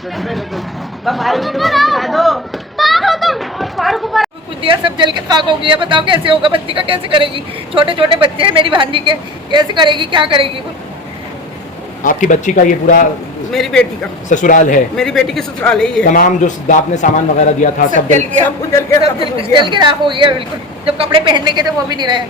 कुछ दिया सब जल के खाक हो गया। बताओ कैसे होगा, बच्ची का कैसे करेगी? छोटे छोटे बच्चे हैं मेरी भांजी के, कैसे करेगी, क्या करेगी? आपकी बच्ची का ये पूरा मेरी बेटी का ससुराल है? मेरी बेटी की ससुराल ही है। तमाम जो आपने सामान वगैरह दिया था सब जल गया, जल के राख हो गया बिल्कुल। जब कपड़े पहनने के थे वो भी नहीं रहे।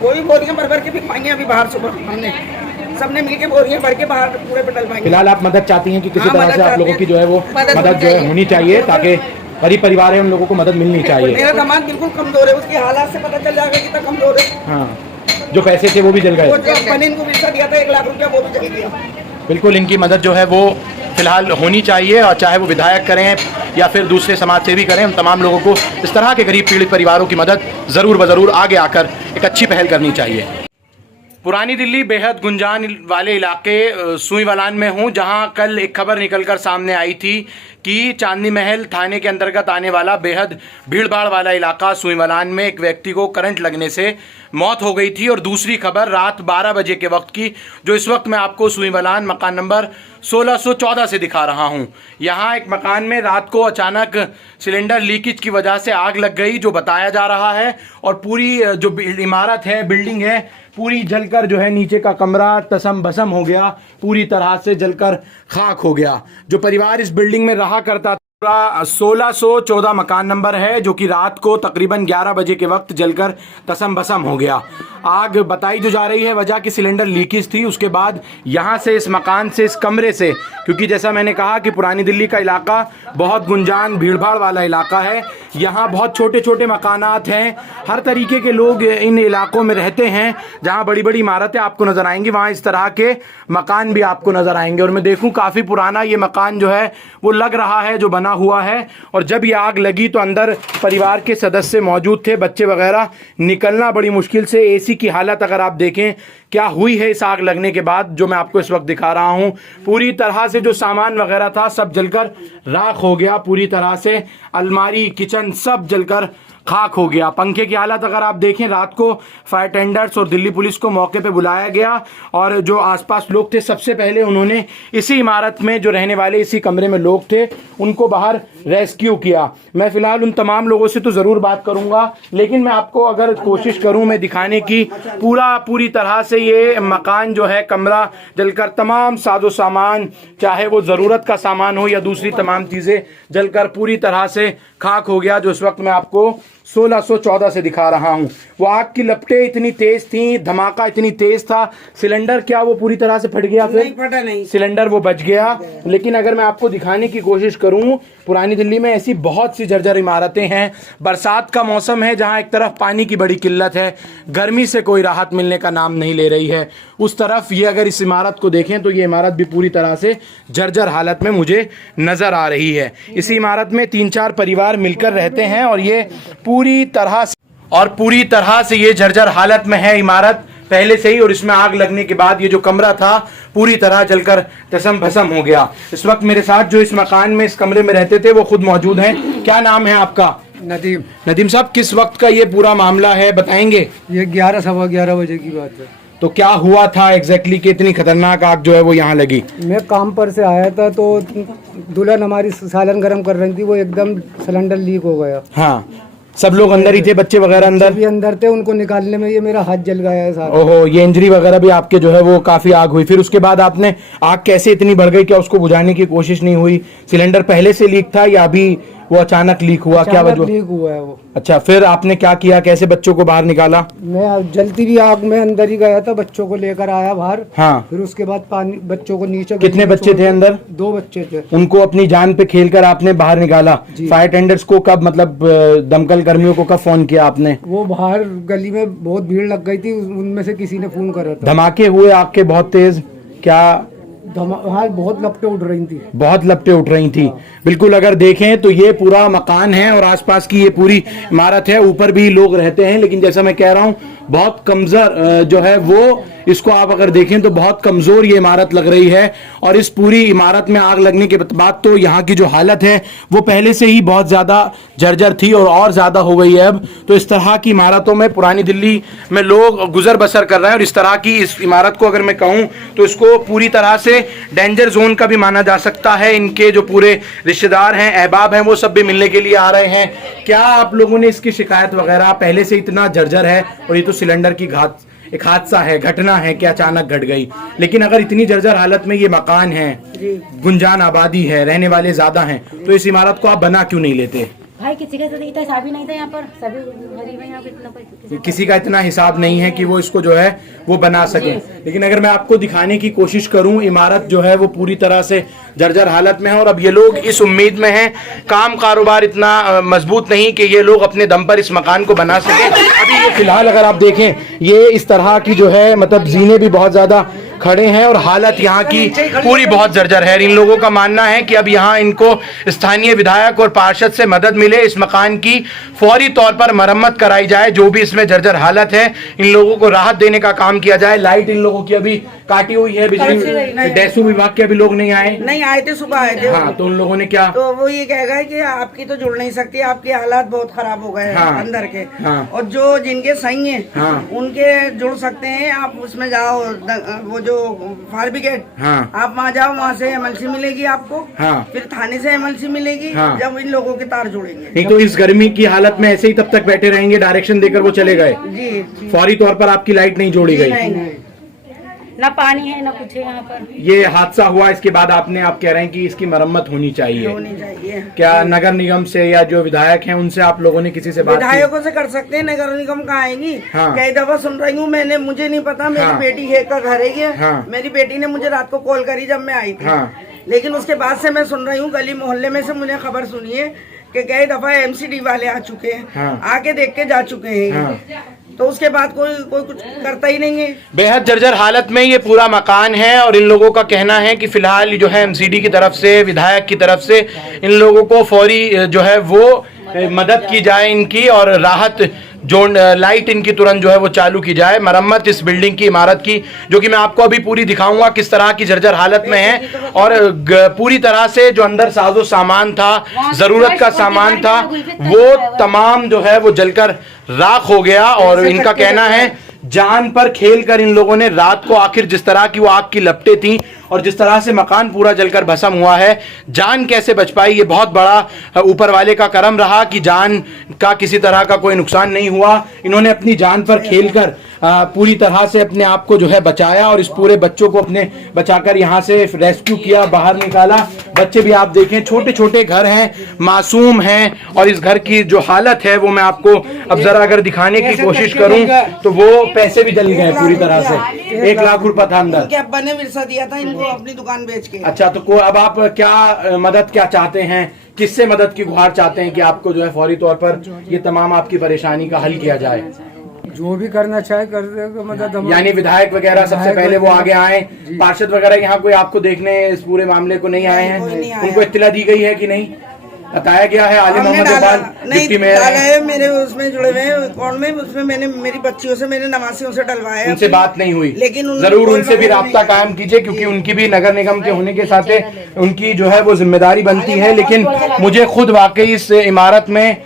कोई बोरियां भर भर के बिकवाएंगे अभी बाहर। सुबह हमने सबने मिलके बोरियां भर के बाहर पूरे पे डलवाएंगे। फिलहाल आप मदद चाहती हैं कि किसी हाँ, तरह से आप लोगों की जो है वो मदद जो है होनी चाहिए, ताकि गरीब परिवार है उन लोगों को मदद मिलनी चाहिए। मेरा दामाद बिल्कुल कमजोर है, उसके हालात से पता चल जाएगा कितना कमजोर है। हाँ, जो पैसे थे वो भी जल गए। को पैसा दिया था 1 लाख रुपया, वो भी जल गया। बिल्कुल, इनकी मदद जो है वो फिलहाल होनी चाहिए, और चाहे वो विधायक करें या फिर दूसरे समाज सेवी करें, उन तमाम लोगों को इस तरह के गरीब पीड़ित परिवारों की मदद ज़रूर ब-ज़रूर आगे आकर एक अच्छी पहल करनी चाहिए। पुरानी दिल्ली बेहद गुंजान वाले इलाके सुईवालान में हूँ, जहाँ कल एक खबर निकलकर सामने आई थी कि चांदनी महल थाने के अंतर्गत आने वाला बेहद भीड़भाड़ वाला इलाका सुईवालान में एक व्यक्ति को करंट लगने से मौत हो गई थी। और दूसरी खबर रात 12 बजे के वक्त की, जो इस वक्त मैं आपको सुईवालान मकान नंबर 1614 से दिखा रहा हूं। यहां एक मकान में रात को अचानक सिलेंडर लीकेज की वजह से आग लग गई, जो बताया जा रहा है। और पूरी जो इमारत है, बिल्डिंग है, पूरी जलकर जो है नीचे का कमरा तसम भसम हो गया, पूरी तरह से जलकर खाक हो गया। जो परिवार इस बिल्डिंग में रहा करता था, 1614 मकान नंबर है, जो कि रात को तकरीबन 11 बजे के वक्त जलकर तसम भसम हो गया। आग बताई जो जा रही है वजह कि सिलेंडर लीकेज थी। उसके बाद यहाँ से, इस मकान से, इस कमरे से, क्योंकि जैसा मैंने कहा कि पुरानी दिल्ली का इलाका बहुत गुंजान भीड़भाड़ वाला इलाका है, यहाँ बहुत छोटे छोटे मकानात हैं, हर तरीके के लोग इन इलाकों में रहते हैं। जहाँ बड़ी बड़ी इमारतें आपको नज़र आएंगी, वहाँ इस तरह के मकान भी आपको नज़र आएंगे। और मैं देखूँ काफ़ी पुराना ये मकान जो है वो लग रहा है, जो बना हुआ है। और जब ये आग लगी तो अंदर परिवार के सदस्य मौजूद थे, बच्चे वगैरह, निकलना बड़ी मुश्किल से। एसी की हालत अगर आप देखें क्या हुई है इस आग लगने के बाद, जो मैं आपको इस वक्त दिखा रहा हूं, पूरी तरह से जो सामान वगैरह था सब जलकर राख हो गया। पूरी तरह से अलमारी, किचन सब जलकर खाक हो गया। पंखे की हालत अगर आप देखें, रात को फायर टेंडर्स और दिल्ली पुलिस को मौके पे बुलाया गया, और जो आसपास लोग थे सबसे पहले उन्होंने इसी इमारत में जो रहने वाले इसी कमरे में लोग थे उनको बाहर रेस्क्यू किया। मैं फिलहाल उन तमाम लोगों से तो ज़रूर बात करूंगा, लेकिन मैं आपको अगर कोशिश करूं मैं दिखाने की, पूरी तरह से ये मकान जो है, कमरा जलकर तमाम साजो सामान, चाहे वो ज़रूरत का सामान हो या दूसरी तमाम चीज़ें, जलकर पूरी तरह से खाक हो गया। जो इस वक्त मैं आपको 1614 से दिखा रहा हूं। वो आग की लपटें इतनी तेज थी, धमाका इतनी तेज था। सिलेंडर क्या वो पूरी तरह से फट गया? फिर नहीं फटा, नहीं सिलेंडर वो बच गया। लेकिन अगर मैं आपको दिखाने की कोशिश करूं, पुरानी दिल्ली में ऐसी बहुत सी जर्जर इमारतें हैं। बरसात का मौसम है, जहां एक तरफ पानी की बड़ी किल्लत है, गर्मी से कोई राहत मिलने का नाम नहीं ले रही है, उस तरफ ये अगर इस इमारत को देखें तो ये इमारत भी पूरी तरह से जर्जर हालत में मुझे नजर आ रही है। इसी इमारत में 3-4 परिवार मिलकर रहते हैं, और ये पूरी तरह से ये जर्जर हालत में है इमारत पहले से ही। और इसमें आग लगने के बाद ये जो कमरा था पूरी तरह जलकर तसम भसम हो गया। इस वक्त मेरे साथ जो इस मकान में, इस कमरे में रहते थे, वो खुद मौजूद हैं। क्या नाम है आपका? नदीम। नदीम साहब, किस वक्त का ये पूरा मामला है, बताएंगे? ये 11-11:15 बजे की बात है। तो क्या हुआ था एग्जैक्टली कि इतनी खतरनाक आग जो है वो यहाँ लगी? मैं काम पर से आया था तो दुल्हन हमारी सालन गर्म कर रही थी, वो एकदम सिलेंडर लीक हो गया। हाँ, सब लोग अंदर ही थे, बच्चे वगैरह अंदर भी अंदर थे, उनको निकालने में ये मेरा हाथ जल गया है साहब। ओहो, ये इंजरी वगैरह भी आपके जो है वो काफी आग हुई। फिर उसके बाद आपने, आग कैसे इतनी बढ़ गई, क्या उसको बुझाने की कोशिश नहीं हुई? सिलेंडर पहले से लीक था या अभी वो अचानक लीक हुआ? क्या वजह? लीक हुआ है वो। अच्छा, फिर आपने क्या किया, कैसे बच्चों को बाहर निकाला? मैं जलती भी आग में अंदर ही गया था, बच्चों को लेकर आया बाहर। हाँ, फिर उसके बाद पानी, बच्चों को नीचे। कितने बच्चे थे अंदर? 2 बच्चे थे। उनको अपनी जान पे खेलकर आपने बाहर निकाला। फायर टेंडर्स को कब, मतलब दमकल कर्मियों को कब फोन किया आपने? वो बाहर गली में बहुत भीड़ लग गई थी, उनमें से किसी ने फोन करा था। धमाके हुए आग के बहुत तेज? क्या हाँ, बहुत लपटें उठ रही थी, बहुत लपटें उठ रही थी। बिल्कुल, अगर देखें तो ये पूरा मकान है और आसपास की ये पूरी इमारत है, ऊपर भी लोग रहते हैं, लेकिन जैसा मैं कह रहा हूँ बहुत कमजोर जो है वो इसको आप अगर देखें तो बहुत कमजोर ये इमारत लग रही है। और इस पूरी इमारत में आग लगने के बाद तो यहाँ की जो हालत है वो पहले से ही बहुत ज्यादा जर्जर थी और ज्यादा हो गई है अब। तो इस तरह की इमारतों में पुरानी दिल्ली में लोग गुजर बसर कर रहे हैं। और इस तरह की इस इमारत को अगर मैं कहूँ तो इसको पूरी तरह से डेंजर जोन का भी माना जा सकता है। इनके जो पूरे रिश्तेदार हैं, अहबाब हैं, वो सब भी मिलने के लिए आ रहे हैं। क्या आप लोगों ने इसकी शिकायत वगैरह, पहले से इतना जर्जर है और ये तो सिलेंडर की एक हादसा है, घटना है कि अचानक घट गई, लेकिन अगर इतनी जर्जर हालत में ये मकान है, गुंजान आबादी है, रहने वाले ज्यादा हैं, तो इस इमारत को आप बना क्यों नहीं लेते? भाई किसी का हिसाब ही नहीं था यहाँ पर, सभी गरीब हैं यहाँ पे, इतना किसी का इतना हिसाब नहीं है कि वो इसको जो है वो बना सके। लेकिन अगर मैं आपको दिखाने की कोशिश करूं, इमारत जो है वो पूरी तरह से जर्जर हालत में है। और अब ये लोग इस उम्मीद में हैं, काम कारोबार इतना मजबूत नहीं कि ये लोग अपने दम पर इस मकान को बना सके। अभी ये फिलहाल अगर आप देखें, ये इस तरह की जो है मतलब जीने भी बहुत ज्यादा खड़े हैं और हालत यहाँ की पूरी बहुत जर्जर है। इन लोगों का मानना है कि अब यहाँ इनको स्थानीय विधायक और पार्षद से मदद मिले, इस मकान की फौरी तौर पर मरम्मत कराई जाए, जो भी इसमें जर्जर हालत है इन लोगों को राहत देने का काम किया जाए। लाइट इन लोगों की अभी काटी हुई है, बिजली डेसू विभाग के अभी लोग नहीं आए थे, सुबह आए थे। हाँ, तो उन लोगों ने क्या, तो वो ये कहेगा कि आपकी तो जुड़ नहीं सकती, आपके हालात बहुत खराब हो गए हाँ, अंदर के। हाँ, और जो जिनके सही है हाँ, उनके जुड़ सकते हैं। आप उसमें जाओ, वो जो फायर ब्रिगेड, हाँ, आप वहाँ जाओ, वहाँ से एमएलसी मिलेगी आपको, हाँ, फिर थाने से एमएलसी मिलेगी, हाँ, जब इन लोगों के तार जुड़ेंगे। नहीं तो इस गर्मी की हालत में ऐसे ही तब तक बैठे रहेंगे, डायरेक्शन देकर वो चले गए जी, फौरी तौर पर आपकी लाइट नहीं जोड़ी गई, ना पानी है ना कुछ है यहाँ पर। ये हादसा हुआ, इसके बाद आप कह रहे हैं कि इसकी मरम्मत होनी चाहिए। क्या नगर निगम से या जो विधायक हैं उनसे आप लोगों ने किसी से बात की? विधायकों से कर सकते हैं, नगर निगम कहाँ आएंगी? हाँ, कई दफा सुन रही हूँ मैंने, मुझे नहीं पता, मेरी हाँ, बेटी है का घर है ये। हाँ, मेरी बेटी ने मुझे रात को कॉल करी जब मैं आई थी। हाँ, लेकिन उसके बाद से मैं सुन रही हूँ, गली मोहल्ले में से मुझे खबर सुनी है कि कई दफा एमसीडी वाले आ चुके हैं। हाँ, आके देख के जा चुके हैं। हाँ, तो उसके बाद कोई कुछ करता ही नहीं है। बेहद जर्जर हालत में ये पूरा मकान है। और इन लोगों का कहना है कि फिलहाल जो है एमसीडी की तरफ से, विधायक की तरफ से इन लोगों को फौरी जो है वो मदद की जाए इनकी, और राहत जो लाइट इनकी तुरंत जो है वो चालू की जाए। मरम्मत इस बिल्डिंग की, इमारत की, जो कि मैं आपको अभी पूरी दिखाऊंगा किस तरह की जर्जर हालत में है। और पूरी तरह से जो अंदर साजो सामान था, जरूरत का सामान था, वो तमाम जो है वो जलकर राख हो गया। और इनका कहना है जान पर खेल कर इन लोगों ने रात को, आखिर जिस तरह की वो आग की लपटें थी और जिस तरह से मकान पूरा जलकर भस्म हुआ है, जान कैसे बच पाई। ये बहुत बड़ा ऊपर वाले का करम रहा कि जान का किसी तरह का कोई नुकसान नहीं हुआ। इन्होंने अपनी जान पर खेलकर पूरी तरह से अपने आप को जो है बचाया और इस पूरे बच्चों को अपने बचाकर यहाँ से रेस्क्यू किया, बाहर निकाला। बच्चे भी आप देखें, छोटे छोटे घर हैं, मासूम हैं। और इस घर की जो हालत है वो मैं आपको अब जरा अगर दिखाने की कोशिश करूं तो वो पैसे भी जल गए पूरी तरह से। 1 लाख रुपया था अंदर। क्या अब्बा ने विरसा दिया था इनको अपनी दुकान बेच के। अच्छा, तो अब आप क्या मदद क्या चाहते हैं, किससे मदद की गुहार चाहते हैं कि आपको जो है फौरी तौर पर ये तमाम आपकी परेशानी का हल किया जाए? जो भी करना चाहे कर देगा मदद। यानी विधायक वगैरह सबसे पहले वो आगे आए, पार्षद वगैरह यहाँ कोई आपको देखने इस पूरे मामले को नहीं आए हैं? उनको इत्तला दी गई है कि नहीं? बताया गया है आलिम मोहम्मद इकबाल डिप्टी मेयर है, मेरे उसमें जुड़े हुए हैं अकाउंट में, उसमें मैंने मेरी बच्चियों से, मैंने नवासियों से डलवाया। उनसे बात नहीं हुई, लेकिन जरूर उनसे भी राब्ता कायम कीजिए, क्योंकि उनकी भी नगर निगम के होने के साथ उनकी जो है वो जिम्मेदारी बनती है। लेकिन मुझे खुद वाकई इस इमारत में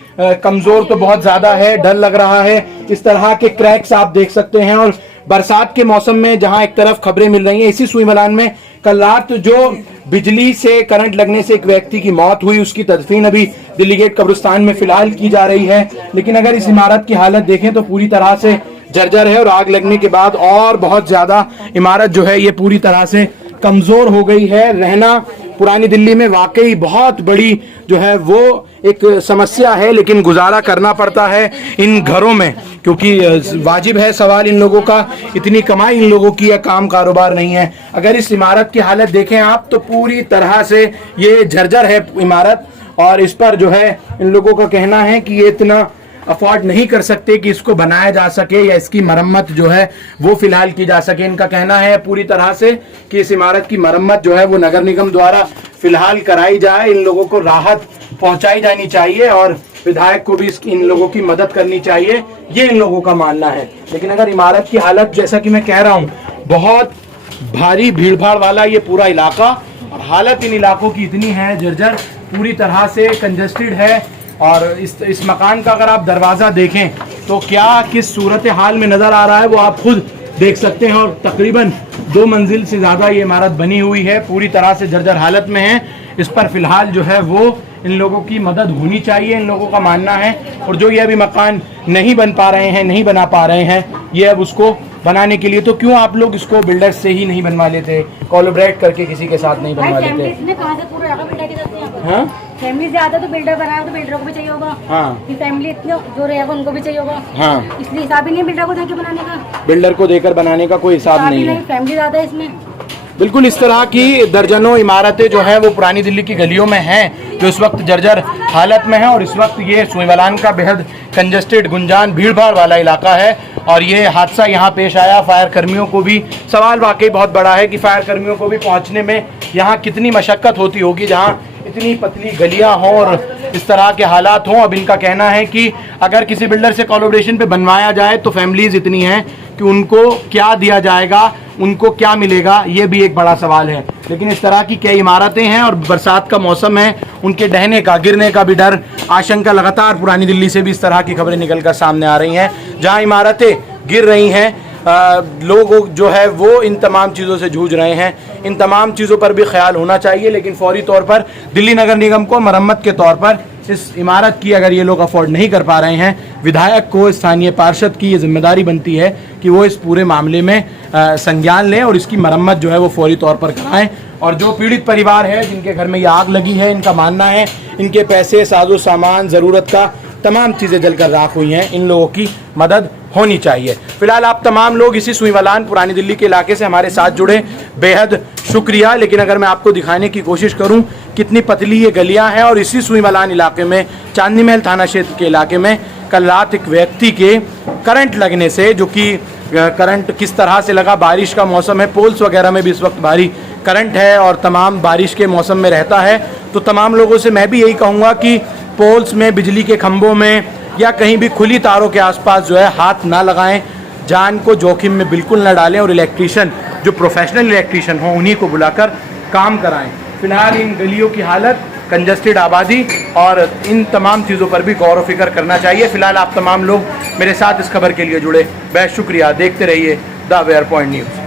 कमजोर तो बहुत ज्यादा है, डर लग रहा है। इस तरह के क्रैक्स आप देख सकते हैं। और बरसात के मौसम में जहां एक तरफ खबरें मिल रही हैं, इसी सुई मलान में कल रात जो बिजली से करंट लगने से एक व्यक्ति की मौत हुई, उसकी तदफीन अभी दिल्ली गेट कब्रिस्तान में फिलहाल की जा रही है। लेकिन अगर इस इमारत की हालत देखें तो पूरी तरह से जर्जर है और आग लगने के बाद और बहुत ज्यादा इमारत जो है ये पूरी तरह से कमजोर हो गई है। रहना पुरानी दिल्ली में वाकई बहुत बड़ी जो है वो एक समस्या है, लेकिन गुजारा करना पड़ता है इन घरों में, क्योंकि वाजिब है सवाल इन लोगों का, इतनी कमाई इन लोगों की या काम कारोबार नहीं है। अगर इस इमारत की हालत देखें आप तो पूरी तरह से ये जर्जर है इमारत, और इस पर जो है इन लोगों का कहना है कि ये इतना अफोर्ड नहीं कर सकते कि इसको बनाया जा सके या इसकी मरम्मत जो है वो फिलहाल की जा सके। इनका कहना है पूरी तरह से कि इस इमारत की मरम्मत जो है वो नगर निगम द्वारा फिलहाल कराई जाए, इन लोगों को राहत पहुंचाई जानी चाहिए और विधायक को भी इन लोगों की मदद करनी चाहिए, ये इन लोगों का मानना है। लेकिन अगर इमारत की हालत जैसा कि मैं कह रहा हूँ बहुत भारी भीड़ भाड़ वाला ये पूरा इलाका, और हालत इन इलाकों की इतनी है जर्जर, पूरी तरह से कंजस्टेड है। और इस मकान का अगर आप दरवाज़ा देखें तो क्या किस सूरत हाल में नज़र आ रहा है वो आप खुद देख सकते हैं। और तकरीबन 2 मंजिल से ज़्यादा ये इमारत बनी हुई है, पूरी तरह से जर्जर हालत में है। इस पर फ़िलहाल जो है वो इन लोगों की मदद होनी चाहिए, इन लोगों का मानना है। और जो ये अभी मकान नहीं बन पा रहे हैं, नहीं बना पा रहे हैं, ये अब उसको बनाने के लिए, तो क्यों आप लोग इसको बिल्डर से ही नहीं बनवा लेते, कोलैबोरेट करके किसी के साथ नहीं बनवा लेते? हाँ, फैमिली से आता तो बिल्डर बनाया, तो बिल्डर को भी चाहिए होगा। हाँ, कि फैमिली इतनी जो रहेगा उनको भी चाहिए होगा। हाँ, इसलिए हिसाब ही नहीं बिल्डर को देके बनाने का, बिल्डर को देकर बनाने का कोई हिसाब नहीं है। फैमिली ज्यादा है इसमें। बिल्कुल इस तरह की दर्जनों इमारतें जो है वो पुरानी दिल्ली की गलियों में हैं, जो इस वक्त जर्जर हालत में है। और इस वक्त ये सुईवालान का बेहद कंजस्टेड, गुंजान, भीड़ भाड़ वाला इलाका है। और ये हादसा यहाँ पेश आया, फायर कर्मियों को भी सवाल वाकई बहुत बड़ा है कि फायर कर्मियों को भी पहुँचने में यहाँ कितनी मशक्क़त होती होगी, जहाँ इतनी पतली गलियाँ हों और इस तरह के हालात हों। अब इनका कहना है कि अगर किसी बिल्डर से कोलैबोरेशन पे बनवाया जाए तो फैमिलीज़ इतनी हैं कि उनको क्या दिया जाएगा, उनको क्या मिलेगा, ये भी एक बड़ा सवाल है। लेकिन इस तरह की कई इमारतें हैं और बरसात का मौसम है, उनके ढहने का, गिरने का भी डर, आशंका लगातार पुरानी दिल्ली से भी इस तरह की खबरें निकलकर सामने आ रही हैं, जहां इमारतें गिर रही हैं। लोग जो है वो इन तमाम चीज़ों से जूझ रहे हैं। इन तमाम चीज़ों पर भी ख्याल होना चाहिए, लेकिन फौरी तौर पर दिल्ली नगर निगम को मरम्मत के तौर पर इस इमारत की, अगर ये लोग अफोर्ड नहीं कर पा रहे हैं, विधायक को, स्थानीय पार्षद की ये जिम्मेदारी बनती है कि वो इस पूरे मामले में संज्ञान लें और इसकी मरम्मत जो है वो फौरी तौर पर कराएं। और जो पीड़ित परिवार है, जिनके घर में ये आग लगी है, इनका मानना है इनके पैसे, साजो सामान, ज़रूरत का तमाम चीज़ें जलकर राख हुई हैं, इन लोगों की मदद होनी चाहिए। फिलहाल आप तमाम लोग इसी सुईवालान पुरानी दिल्ली के इलाके से हमारे साथ जुड़े, बेहद शुक्रिया। लेकिन अगर मैं आपको दिखाने की कोशिश करूं कितनी पतली ये गलियां हैं, और इसी सुईवालान इलाके में, चांदनी महल थाना क्षेत्र के इलाके में कल रात एक व्यक्ति के करंट लगने से, जो कि करंट किस तरह से लगा, बारिश का मौसम है, पोल्स वगैरह में भी इस वक्त भारी करंट है और तमाम बारिश के मौसम में रहता है। तो तमाम लोगों से मैं भी यही कहूँगा कि पोल्स में, बिजली के खंभों में या कहीं भी खुली तारों के आसपास जो है हाथ ना लगाएं, जान को जोखिम में बिल्कुल ना डालें, और इलेक्ट्रीशियन, जो प्रोफेशनल इलेक्ट्रीशियन हो, उन्हीं को बुलाकर काम कराएं। फिलहाल इन गलियों की हालत, कंजस्टेड आबादी और इन तमाम चीज़ों पर भी गौर व फिक्र करना चाहिए। फिलहाल आप तमाम लोग मेरे साथ इस खबर के लिए जुड़े, बेहद शुक्रिया। देखते रहिए द वेयर पॉइंट न्यूज़।